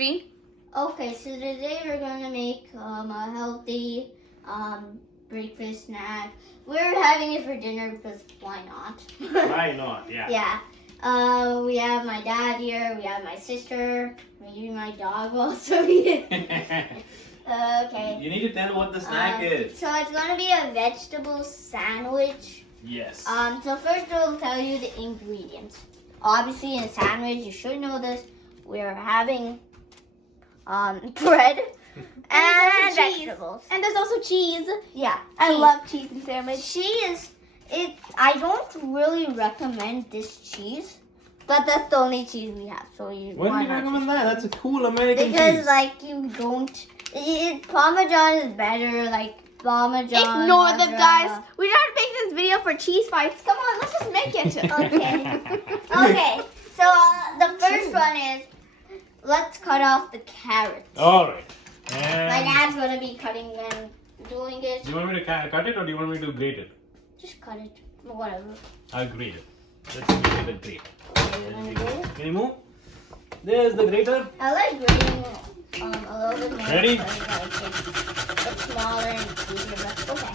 Okay, so today we're going to make a healthy breakfast snack. We're having it for dinner because why not? Why not? Yeah. Yeah. We have my dad here. We have my sister. Maybe my dog also here. Okay. You need to tell what the snack is. So it's going to be a vegetable sandwich. Yes. So first we'll tell you the ingredients. Obviously in a sandwich, you should know this. We're having bread and vegetables. And there's also cheese. Yeah, I cheese. love cheese and sandwich. Cheese. I don't really recommend this cheese, but that's the only cheese we have. So you. Why do you recommend that? That's a cool American Because cheese. like you don't. Parmesan is better. Like Parmesan. Ignore them, guys. mozzarella. We're not making this video for cheese fights. Come on, let's just make it. Okay. Okay. So the first one is, let's cut off the carrots. All right. My And dad's gonna be cutting them, doing it. do you want me to cut it or do you want me to grate it? Just cut it, whatever. I'll grate it. Let's make it a grate. Okay, you're gonna do it. Can you move? There's the grater. I like grating a little bit more. Ready? Because, it's smaller and easier, but okay.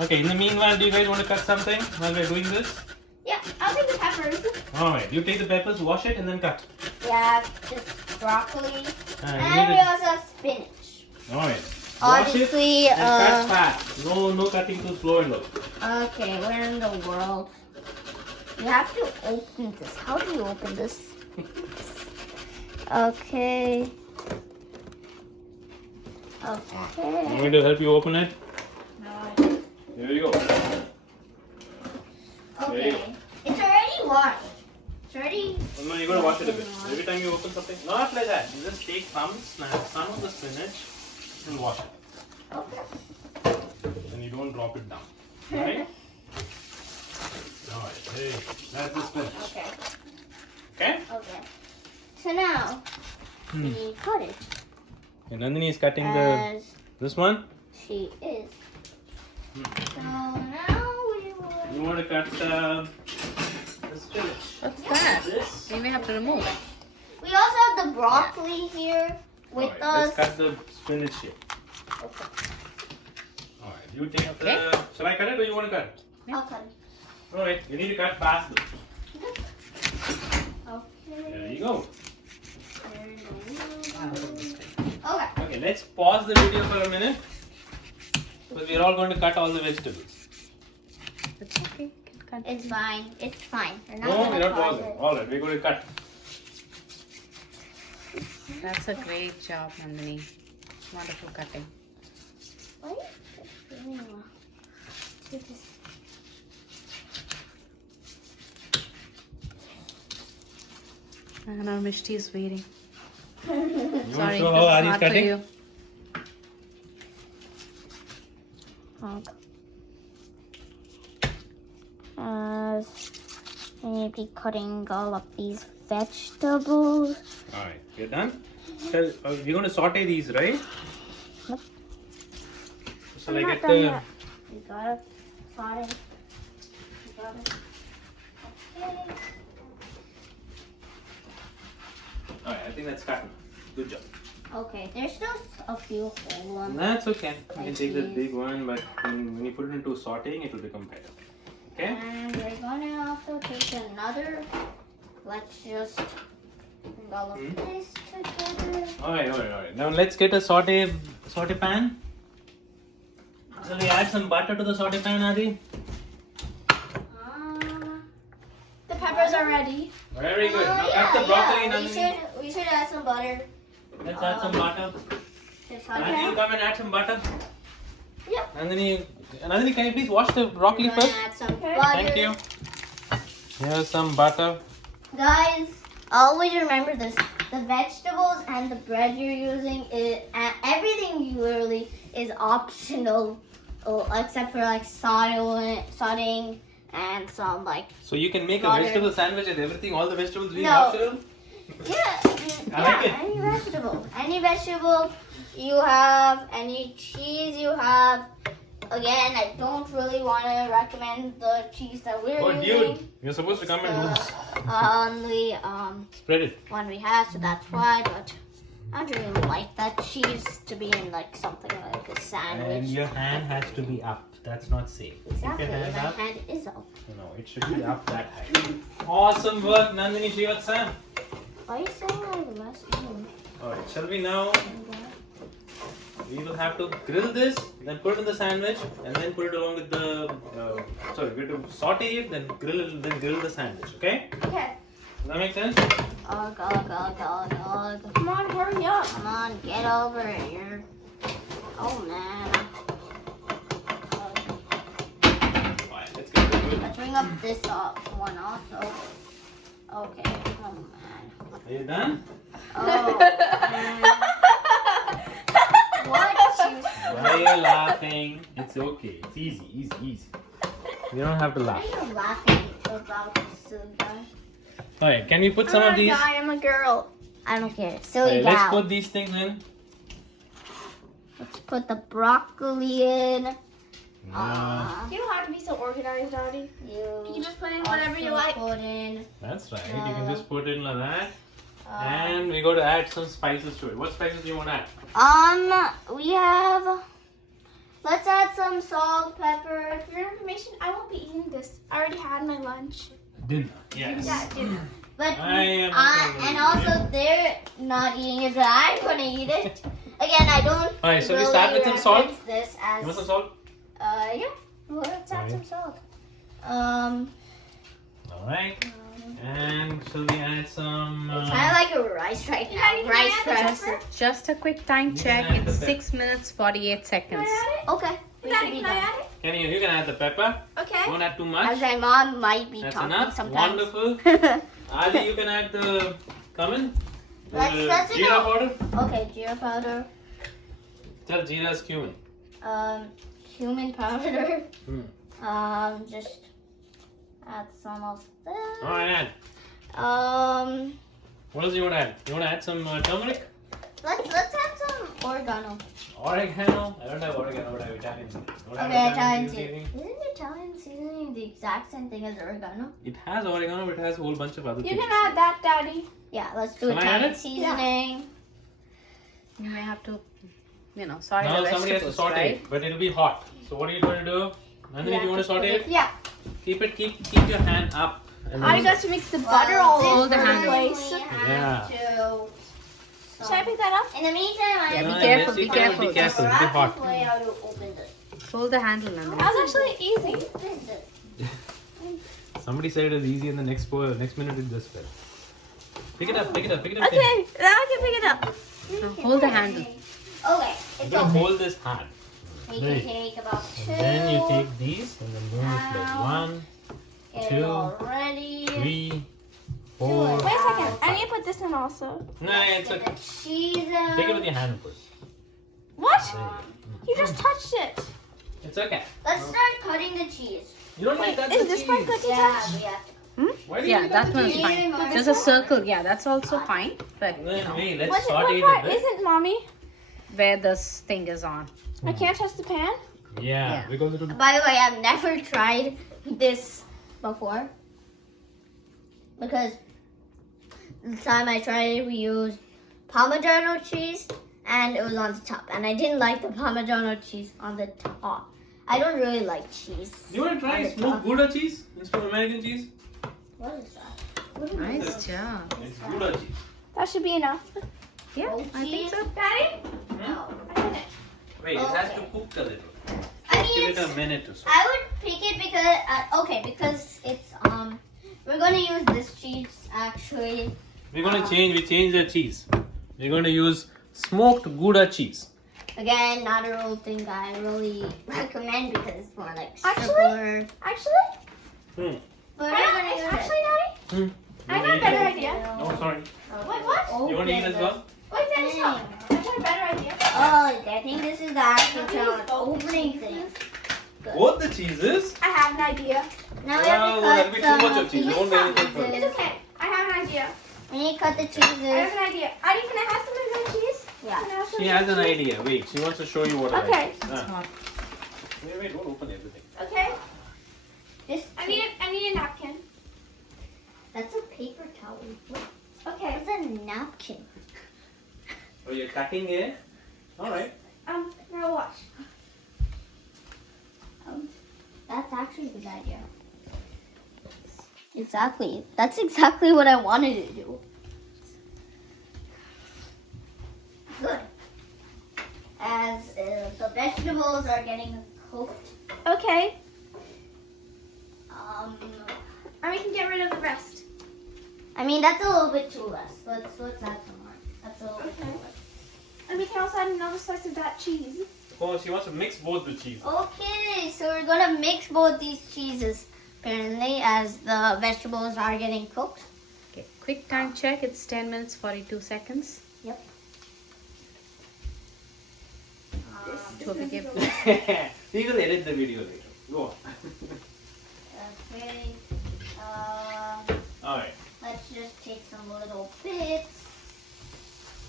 Okay, in the meanwhile, do you guys want to cut something while we're doing this? Yeah, I'll take the peppers. Alright, you take the peppers, wash it, and then cut. Yeah, just broccoli. And And we also have spinach. Alright. Wash it Obviously, and cut fast. No cutting too slow and low. okay, where in the world? You have to open this. How do you open this? Okay. Okay. Want me to help you open it? Here you go. Okay. It's already washed. It's already. Oh, no, you gotta wash it a bit. Every time you open something, not like that. You just take some of the spinach and wash it. Okay. And you don't drop it down. Right? Alright, hey, that's the spinach. Okay. Okay? Okay. So now we cut it And Nandini is cutting as this one. she is. So now we will. You want to cut the spinach. What's that? This. You may have to remove it. We also have the broccoli here with Alright, us. let's cut the spinach here. Okay. Alright, you take Okay. the. Shall I cut it or you want to cut it? I'll cut it. Alright, you need to cut fast though. Okay. There you go. Okay. Okay, let's pause the video for a minute. Because we're all going to cut all the vegetables. It's okay. You can cut. It's fine. It's fine. We're not No, gonna we're not pause pausing. it. Alright, we're going to cut. That's a great job, Nandini. Wonderful cutting. Why is it feeling wrong? Take this. I know Mishti is waiting. You want to Sorry, show this how is Ari's not for cutting? you. I need to be cutting all of these vegetables. Alright, you're done? We're going to saute these, right? Nope. Shall I'm I not get done the. yet. You got it. Got it. You got it. Okay. Alright, I think that's cut now. Good job. Okay, there's still a few whole ones. That's okay. You can Like take the these. big one, but when you put it into sauteing, it will become better. Okay? And we're gonna also take another. Let's just bring all of this together. Alright. Now let's get a saute pan. Shall we add some butter to the saute pan, Adi? The peppers are ready. Very good. Now cut the broccoli, Nandini. We should add some butter. Let's add some butter. Just Nandini, you come and add some butter. Yep. Nandini, can you please wash the broccoli We're gonna first? add some butter. Thank you. Here's some butter. Guys, always remember this. The vegetables and the bread you're using, everything literally is optional. Except for like sauteing and some like. So you can make a Butter. vegetable sandwich and everything, all the vegetables being No. optional? Yeah, I like it. any vegetable you have, any cheese you have, again, I don't really want to recommend the cheese that we're Oh, using. dude, you're supposed to come and do this. Only Spread it. one we have, so that's why. But I don't really like that cheese to be in like something like a And sandwich. your hand has to be up. That's not safe. Exactly, Keep your my hand up. hand is up. No, it should be up that high. Awesome work, Nandini Srivatsam. Why are you saying like the last name? Alright, shall we now? We will have to grill this, then put it in the sandwich, and then put it along with the. Sorry, we have to saute it, then grill the sandwich. Okay? Okay. Does that make sense? Oh god. Come on, hurry up. Come on, get over here. Oh man. Alright, let's get this good. Let's bring up this one also. Okay. Oh man. Are you done? Oh man. What you Why are you laughing? It's okay. It's easy. You don't have to Why laugh. are you laughing about this silly guy? Alright, can we put some of these? I am a girl. I don't care. Silly Alright, let's gal. put these things in. Let's put the broccoli in. You don't have to be so organized, Daddy. You can just put in whatever you also like. Put in. That's right. You can just put it in like that. uh, And we got to add some spices to it. What spices do you want to add? We have. Let's add some salt, pepper. For your information, I won't be eating this. I already had my lunch. Dinner. Yes. Yeah, dinner. But I am and also they're not eating it, but I'm gonna eat it. Again, I don't. Alright, so we start with some salt. reference This as You want some salt? yeah. Well, let's add some salt. Alright. And shall we add some. It's kind of like a rice right now. Daddy, can I Rice add the rice. pepper? Just a quick time You check. can add It's the 6 minutes 48 Can seconds. I add it? Okay. We should Daddy, be can I done. add it? Can you can add the pepper. Okay. Don't add too As much. my mom might be That's talking enough. sometimes. Wonderful. Adi, you can add the cumin. Let's Jeera powder. Okay, jeera powder. Tell jeera's cumin. Cumin powder. Hmm. Just add some of this. Alright, add. What else do you want to add? You want to add some turmeric? Let's add some oregano. Oregano. I don't have oregano, but I have Italian. Don't have Okay, Italian seasoning. seasoning. Isn't Italian seasoning the exact same thing as oregano? It has oregano, but it has a whole bunch of other You things. can add that, Daddy. Yeah, let's do Shall I add Italian it? seasoning. You may have to, saute Now the somebody has to vegetables, saute right? it, but it'll be hot. So what are you going to do? Nandini, do you want to saute it? Yeah. Keep your hand up. And I then- got to mix the butter all Well, over this the handle. place. we have Yeah. to- Should I pick that up? In the meantime, I Yeah, have be to careful, Be be careful. careful. Be careful. It'll be hot. way how to open this. Hold the handle, Nandini. That was actually easy. What is this? Somebody said it is easy, and the next minute it just fell. Pick it up. Okay, now I can pick it up. Now hold the handle. Okay, You're it's gonna open. hold this hard. We Right. can take about two. And then you take these and then move it like Ow. 1, Get it 2, all ready. 3, 4. Wait a second. I need to put this in also. No, it's Get okay. the cheese out. Take it with your hand and put. What? There You just touched it. you go. It's okay. Let's start cutting the cheese. You don't Wait, need that. is this part good to touch? we have to. Why do you Yeah, need that to one's cheese? fine. Mom. Just a circle, yeah, that's also fine. But you Then know, hey, let's What saute it part a bit. isn't, Mommy? where this thing is on. I can't touch the pan? Yeah, Yeah. because it will. By the way, I've never tried this before. Because the time I tried it, we used Parmigiano cheese and it was on the top. And I didn't like the Parmigiano cheese on the top. I don't really like cheese. Do you want to try smoked Gouda cheese instead of American cheese? What is that? Nice job. It's Gouda cheese. That should be enough. Yeah, Oh, I think so. Daddy? No. I did it. Wait, it has to Okay. cook a little. I Just mean, give it a it's- minute or so. I would pick it because because it's we're gonna use this cheese actually. We're gonna change the cheese. We're gonna use smoked Gouda cheese. Again, not a real thing I really recommend because it's more like Actually? simpler. Actually? Hmm. But I we're got, gonna use actually, it. Daddy? You I wanna got a eat better it? idea. Oh, sorry. Wait, what? You want to eat as well? Wait, Daddy, stop. I got a better idea. Oh, I think this is the actual challenge. Opening things. Both the cheeses? I have an idea. Now we Well, have that'll to be cut too much some of cheese. You won't get anything from it. It's okay. I have an idea. We need to cut the I cheeses. have an idea. Adi, can I have some of your cheese? Yeah. Can I have some She of has your an cheese? idea. Wait, she wants to show you what Okay. it is. It's hot. Wait, don't open everything. Okay. Just I need a napkin. That's a paper towel. Okay. That's a napkin. Oh, you're cutting it? Alright. Now watch. That's actually a good idea. Exactly. That's exactly what I wanted to do. Good. As the vegetables are getting cooked, Okay. and we can get rid of the rest. I mean that's a little bit too less. Let's add some more. That's a little bit too Okay. less. And we can also add another slice of that cheese. Oh, she wants to mix both the cheese. Okay, so we're gonna mix both these cheeses apparently as the vegetables are getting cooked. Okay, quick time check. It's 10 minutes 42 seconds. So we give We will edit the video later. Go on. Okay. Alright. Let's just take some little bits,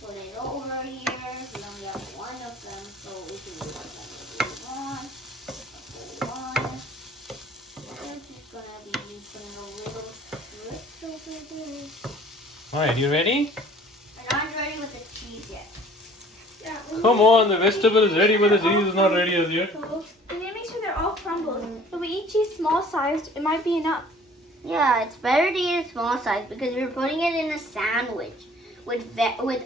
put it over here. We only have one of them, so we can use whatever we want. The whole one. We're just gonna be using a little strips over there. Alright, you ready? We're not ready with the cheese yet. Yeah. Come on, the vegetable is ready, but the cheese is not ready as yet. We need to make sure they're all crumbled. But we eat cheese small sized. It might be enough. Yeah, it's better to eat a small size because we're putting it in a sandwich with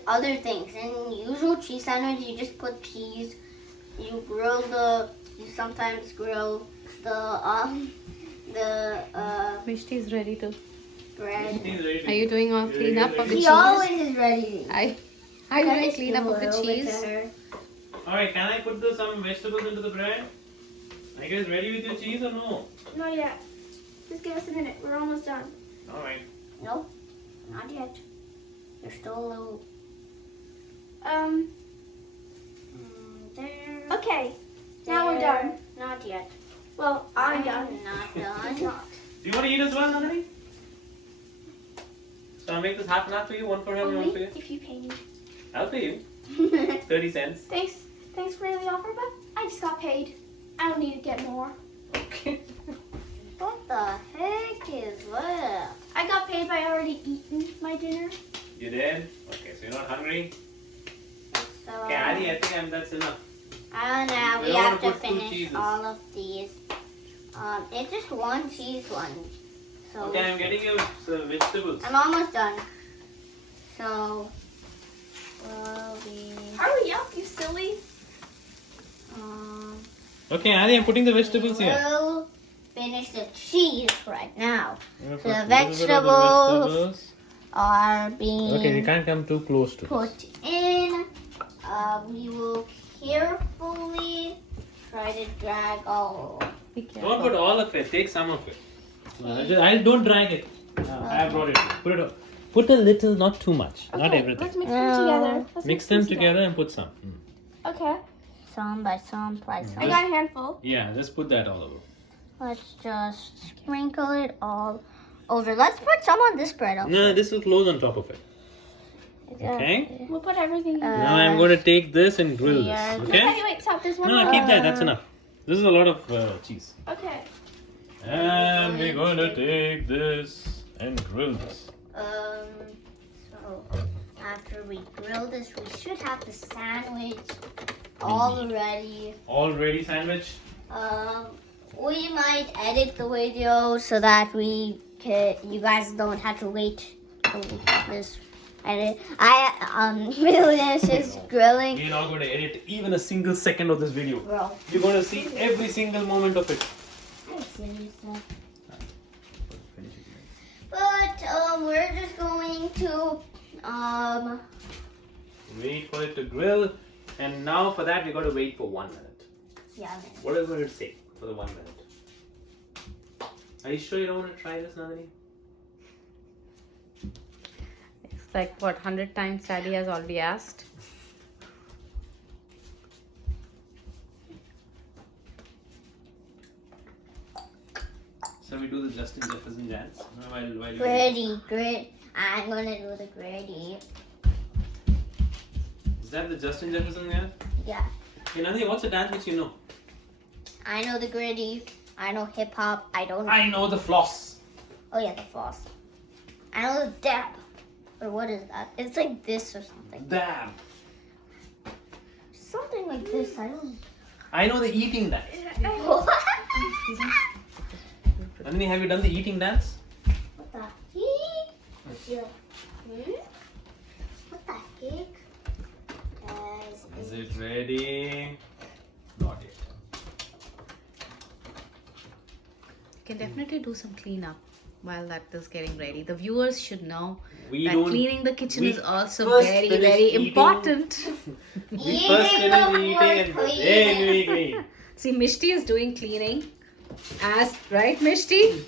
other things. In usual cheese sandwich, you just put cheese. You sometimes grill the Mishti is ready to. bread. Are you doing all clean up of the She cheese? always is ready. Are you doing clean up of the cheese? Alright, can I put some vegetables into the bread? Are you guys ready with your cheese or no? Not yet. Just give us a minute. We're almost done. Alright. Nope, not yet. There's still a little there. Okay. Now we're there. done. Not yet. Well, I'm done. Not It's done. not. Do you want to eat as well, Nandini? So I'll make this half and half for you, one for him, one for you. Only if you pay me. I'll pay you. 30 cents. Thanks for the offer, but I just got paid. I don't need to get more. What the heck is that? I got paid by already eating my dinner. You did? Okay, so you're not hungry? So, Okay, Adi, I think that's enough. I don't know. We We don't have to wanna put two finish cheeses. all of these. It's just one cheese one. So Okay, I'm getting you some vegetables. I'm almost done. So we'll be. Hurry up, you silly. Okay, Adi, I'm putting the vegetables here. We'll finish the cheese right now. I'm So gonna the put a little bit of the vegetables are being Okay, you can't come too close to this. put in. We will carefully try to drag all. Be Don't careful. put all of it, take some of it. I don't drag it. I brought it. Put it up. Put a little, not too much. Not Okay, everything. let's mix them together. Let's Mix them together and put some. Okay. Some by some by some. I got a handful. Yeah, just put that all over. Let's just sprinkle it all over. Let's put some on this bread also. No, this will close on top of it. Okay. We'll put everything in. Now I'm going to take this and grill this. yeah. Okay? Wait, stop. There's one No, more. keep that. That's enough. This is a lot of cheese. Okay. And we're going to take this and grill this. So after we grill this, we should have the sandwich all ready. Already sandwich? We might edit the video so that you guys don't have to wait till this edit. Williams is grilling. We're not going to edit even a single second of this video. Bro, You're going to see every single moment of it. I'm serious now. But we're just going to Wait for it to grill. And now for that, we got to wait for 1 minute. yeah. What does it say for the 1 minute? Are you sure you don't want to try this, Nandini? It's like what 100 times Daddy has already asked. So we do the Justin Jefferson dance while you Gritty. I'm gonna do the gritty. Is that the Justin Jefferson dance? Yeah. Hey Nandini, what's the dance which you know? I know the gritty. I know hip hop. I don't. I know the floss. Oh yeah, the floss. I know the dab. Or what is that? It's like this or something. Damn. Something like this. I don't. I know the eating dance. What? Nandini, have you done the eating dance? What the heck? Yeah. What the heck? Guys, Is it ready? Not yet. Can definitely do some cleanup while that is getting ready. The viewers should know We that don't. cleaning the kitchen we is also first very, finish very eating. important. We first finish eating and then we clean. See, Mishti is doing cleaning. Right, Mishti?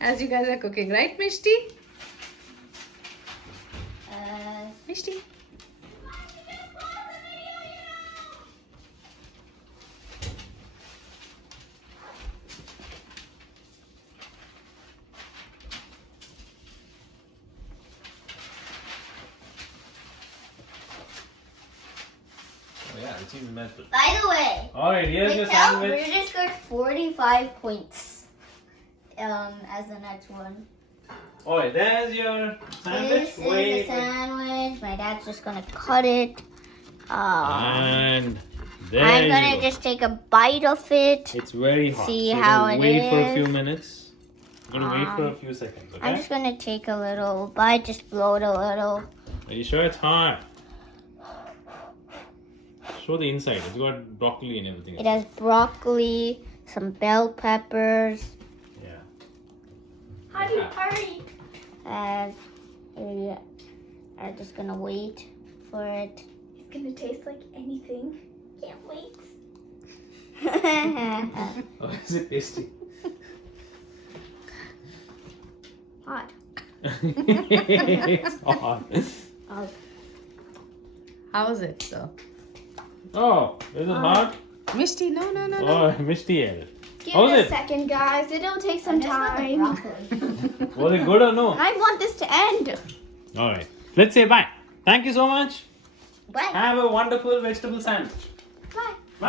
As you guys are cooking, right, Mishti? Mishti? Oh yeah, it seems metal. by the way, Alright, here's your Mikhail sandwich. British got 45 points. As the next one. Alright, there's your sandwich. This is a sandwich. My dad's just gonna cut it. And there I'm you gonna go. just take a bite of it. It's very hot. See so you're how gonna it wait for a few is. minutes. You're gonna wait for a few seconds, I'm okay? just gonna take a little bite, just blow it a little. Are you sure it's hot? Show the inside. It's got broccoli and everything. It has broccoli, some bell peppers, Yeah. Hurry. and I'm just gonna wait for it. It's gonna taste like anything. Can't wait. Oh, is it tasty? Hot. It's hot. Oh, How is it though? Oh, is it hot? Mishti, no. Oh, Misty ate it. Give How's it a it? second, guys. It'll take some I just want the time. broccoli. Was it good or no? I want this to end. Alright. Let's say bye. Thank you so much. Bye. Have a wonderful vegetable sandwich.